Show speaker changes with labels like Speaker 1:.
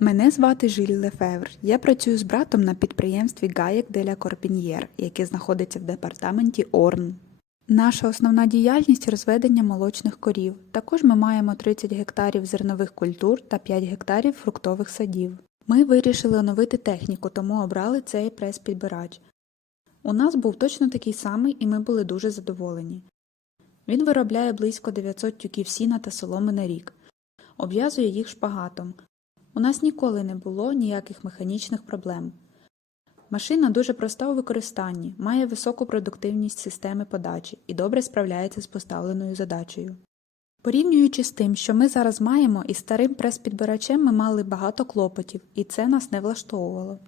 Speaker 1: Мене звати Жиль Лефевр. Я працюю з братом на підприємстві Гаєк Деля Корпіньєр, яке знаходиться в департаменті Орн. Наша основна діяльність розведення молочних корів. Також ми маємо 30 гектарів зернових культур та 5 гектарів фруктових садів. Ми вирішили оновити техніку, тому обрали цей прес-підбирач. У нас був точно такий самий, і ми були дуже задоволені. Він виробляє близько 900 тюків сіна та соломи на рік, обв'язує їх шпагатом. У нас ніколи не було ніяких механічних проблем. Машина дуже проста у використанні, має високу продуктивність системи подачі і добре справляється з поставленою задачею. Порівнюючи з тим, що ми зараз маємо, із старим прес-підбирачем ми мали багато клопотів, і це нас не влаштовувало.